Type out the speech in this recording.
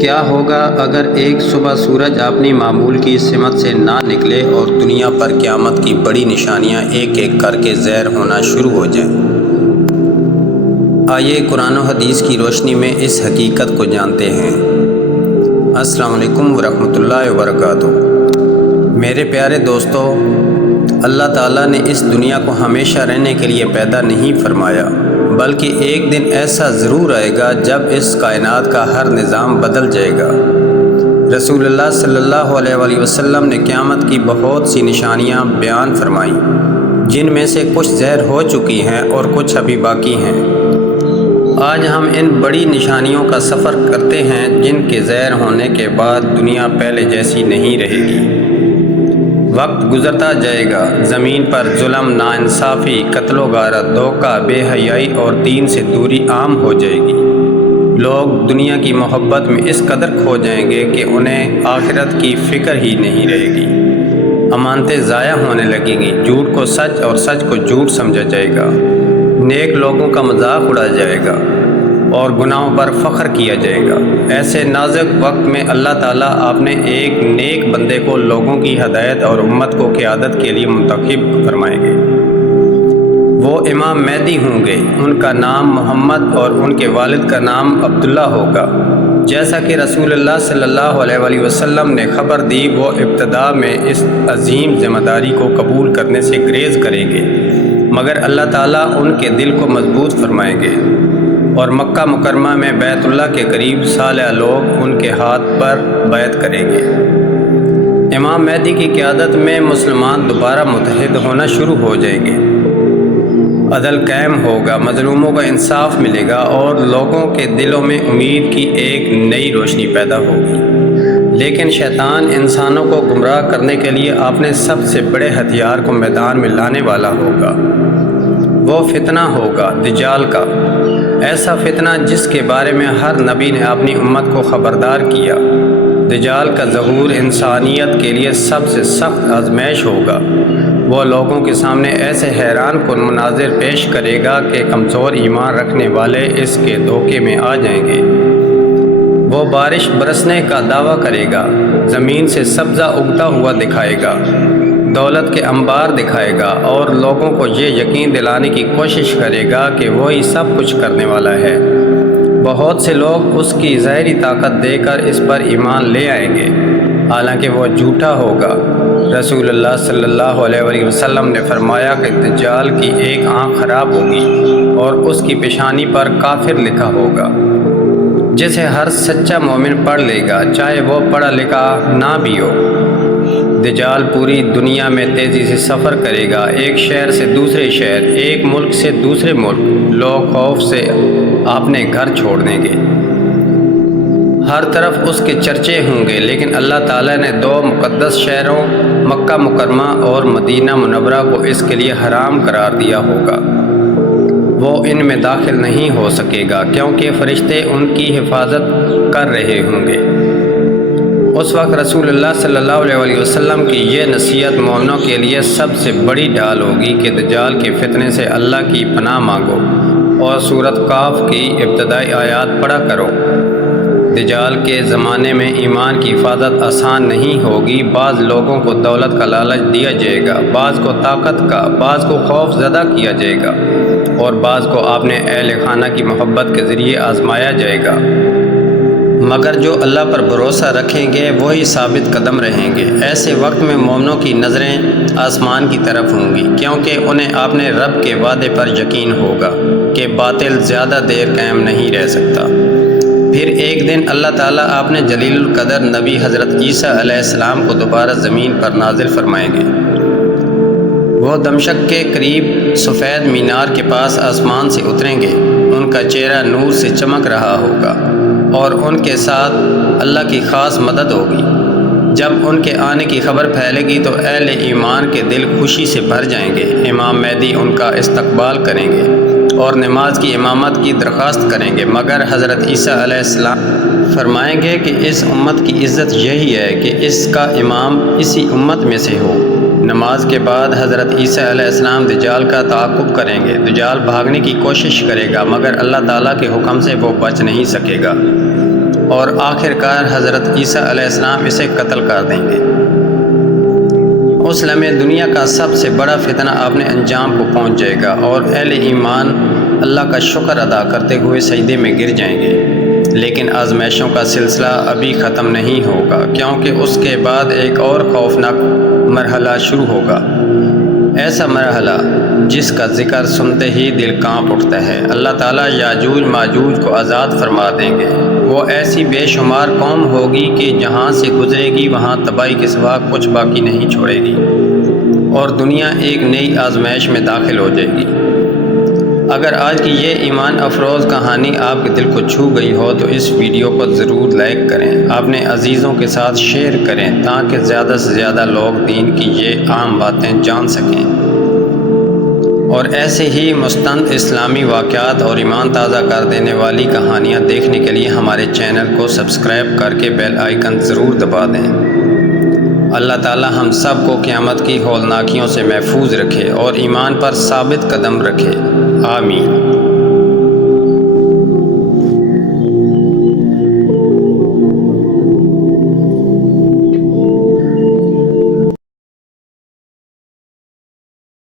کیا ہوگا اگر ایک صبح سورج اپنی معمول کی سمت سے نہ نکلے اور دنیا پر قیامت کی بڑی نشانیاں ایک ایک کر کے ظاہر ہونا شروع ہو جائیں؟ آئیے قرآن و حدیث کی روشنی میں اس حقیقت کو جانتے ہیں۔ السلام علیکم ورحمۃ اللہ وبرکاتہ۔ میرے پیارے دوستو، اللہ تعالیٰ نے اس دنیا کو ہمیشہ رہنے کے لیے پیدا نہیں فرمایا، بلکہ ایک دن ایسا ضرور آئے گا جب اس کائنات کا ہر نظام بدل جائے گا۔ رسول اللہ صلی اللہ علیہ وآلہ وسلم نے قیامت کی بہت سی نشانیاں بیان فرمائیں، جن میں سے کچھ ظاہر ہو چکی ہیں اور کچھ ابھی باقی ہیں۔ آج ہم ان بڑی نشانیوں کا سفر کرتے ہیں جن کے ظاہر ہونے کے بعد دنیا پہلے جیسی نہیں رہے گی۔ وقت گزرتا جائے گا، زمین پر ظلم، ناانصافی، قتل و غارت، دھوکہ، بے حیائی اور دین سے دوری عام ہو جائے گی۔ لوگ دنیا کی محبت میں اس قدر کھو جائیں گے کہ انہیں آخرت کی فکر ہی نہیں رہے گی۔ امانتیں ضائع ہونے لگیں گی، جھوٹ کو سچ اور سچ کو جھوٹ سمجھا جائے گا، نیک لوگوں کا مذاق اڑایا جائے گا اور گناہوں پر فخر کیا جائے گا۔ ایسے نازک وقت میں اللہ تعالیٰ اپنے ایک نیک بندے کو لوگوں کی ہدایت اور امت کو قیادت کے لیے منتخب فرمائیں گے۔ وہ امام مہدی ہوں گے، ان کا نام محمد اور ان کے والد کا نام عبداللہ ہوگا۔ جیسا کہ رسول اللہ صلی اللہ علیہ وآلہ وسلم نے خبر دی، وہ ابتدا میں اس عظیم ذمہ داری کو قبول کرنے سے گریز کریں گے، مگر اللہ تعالیٰ ان کے دل کو مضبوط فرمائیں گے اور مکہ مکرمہ میں بیت اللہ کے قریب صالح لوگ ان کے ہاتھ پر بیعت کریں گے۔ امام مہدی کی قیادت میں مسلمان دوبارہ متحد ہونا شروع ہو جائیں گے، عدل قائم ہوگا، مظلوموں کو انصاف ملے گا اور لوگوں کے دلوں میں امید کی ایک نئی روشنی پیدا ہوگی۔ لیکن شیطان انسانوں کو گمراہ کرنے کے لیے اپنے سب سے بڑے ہتھیار کو میدان میں لانے والا ہوگا۔ وہ فتنہ ہوگا دجال کا، ایسا فتنہ جس کے بارے میں ہر نبی نے اپنی امت کو خبردار کیا۔ دجال کا ظہور انسانیت کے لیے سب سے سخت آزمائش ہوگا۔ وہ لوگوں کے سامنے ایسے حیران کن مناظر پیش کرے گا کہ کمزور ایمان رکھنے والے اس کے دھوکے میں آ جائیں گے۔ وہ بارش برسنے کا دعویٰ کرے گا، زمین سے سبزہ اگتا ہوا دکھائے گا، دولت کے انبار دکھائے گا اور لوگوں کو یہ یقین دلانے کی کوشش کرے گا کہ وہی سب کچھ کرنے والا ہے۔ بہت سے لوگ اس کی ظاہری طاقت دے کر اس پر ایمان لے آئیں گے، حالانکہ وہ جھوٹا ہوگا۔ رسول اللہ صلی اللہ علیہ وآلہ وسلم نے فرمایا کہ دجال کی ایک آنکھ خراب ہوگی اور اس کی پیشانی پر کافر لکھا ہوگا، جسے ہر سچا مومن پڑھ لے گا، چاہے وہ پڑھا لکھا نہ بھی ہو۔ دجال پوری دنیا میں تیزی سے سفر کرے گا، ایک شہر سے دوسرے شہر، ایک ملک سے دوسرے ملک۔ لوگ خوف سے اپنے گھر چھوڑ دیں گے، ہر طرف اس کے چرچے ہوں گے، لیکن اللہ تعالیٰ نے دو مقدس شہروں مکہ مکرمہ اور مدینہ منورہ کو اس کے لیے حرام قرار دیا ہوگا۔ وہ ان میں داخل نہیں ہو سکے گا کیونکہ فرشتے ان کی حفاظت کر رہے ہوں گے۔ اس وقت رسول اللہ صلی اللہ علیہ وآلہ وسلم کی یہ نصیحت مومنوں کے لیے سب سے بڑی ڈال ہوگی کہ دجال کے فتنے سے اللہ کی پناہ مانگو اور سورۃ کہف کی ابتدائی آیات پڑھا کرو۔ دجال کے زمانے میں ایمان کی حفاظت آسان نہیں ہوگی۔ بعض لوگوں کو دولت کا لالچ دیا جائے گا، بعض کو طاقت کا، بعض کو خوف زدہ کیا جائے گا اور بعض کو اپنے اہل خانہ کی محبت کے ذریعے آزمایا جائے گا، مگر جو اللہ پر بھروسہ رکھیں گے وہی ثابت قدم رہیں گے۔ ایسے وقت میں مومنوں کی نظریں آسمان کی طرف ہوں گی، کیونکہ انہیں اپنے رب کے وعدے پر یقین ہوگا کہ باطل زیادہ دیر قائم نہیں رہ سکتا۔ پھر ایک دن اللہ تعالیٰ اپنے جلیل القدر نبی حضرت عیسیٰ علیہ السلام کو دوبارہ زمین پر نازل فرمائیں گے۔ وہ دمشق کے قریب سفید مینار کے پاس آسمان سے اتریں گے، ان کا چہرہ نور سے چمک رہا ہوگا اور ان کے ساتھ اللہ کی خاص مدد ہوگی۔ جب ان کے آنے کی خبر پھیلے گی تو اہل ایمان کے دل خوشی سے بھر جائیں گے۔ امام مہدی ان کا استقبال کریں گے اور نماز کی امامت کی درخواست کریں گے، مگر حضرت عیسیٰ علیہ السلام فرمائیں گے کہ اس امت کی عزت یہی ہے کہ اس کا امام اسی امت میں سے ہو۔ نماز کے بعد حضرت عیسیٰ علیہ السلام دجال کا تعاقب کریں گے۔ دجال بھاگنے کی کوشش کرے گا، مگر اللہ تعالیٰ کے حکم سے وہ بچ نہیں سکے گا۔ اور آخر کار حضرت عیسیٰ علیہ السلام اسے قتل کر دیں گے۔ اس لمحے دنیا کا سب سے بڑا فتنہ اپنے انجام کو پہنچ جائے گا اور اہل ایمان اللہ کا شکر ادا کرتے ہوئے سجدے میں گر جائیں گے۔ لیکن آزمائشوں کا سلسلہ ابھی ختم نہیں ہوگا، کیونکہ اس کے بعد ایک اور خوفناک مرحلہ شروع ہوگا، ایسا مرحلہ جس کا ذکر سنتے ہی دل کانپ اٹھتا ہے۔ اللہ تعالیٰ یاجوج ماجوج کو آزاد فرما دیں گے۔ وہ ایسی بے شمار قوم ہوگی کہ جہاں سے گزرے گی وہاں تباہی کے سوا کچھ باقی نہیں چھوڑے گی، اور دنیا ایک نئی آزمائش میں داخل ہو جائے گی۔ اگر آج کی یہ ایمان افروز کہانی آپ کے دل کو چھو گئی ہو تو اس ویڈیو کو ضرور لائک کریں، اپنے عزیزوں کے ساتھ شیئر کریں تاکہ زیادہ سے زیادہ لوگ دین کی یہ عام باتیں جان سکیں۔ اور ایسے ہی مستند اسلامی واقعات اور ایمان تازہ کر دینے والی کہانیاں دیکھنے کے لیے ہمارے چینل کو سبسکرائب کر کے بیل آئیکن ضرور دبا دیں۔ اللہ تعالی ہم سب کو قیامت کی ہولناکیوں سے محفوظ رکھے اور ایمان پر ثابت قدم رکھے، آمین۔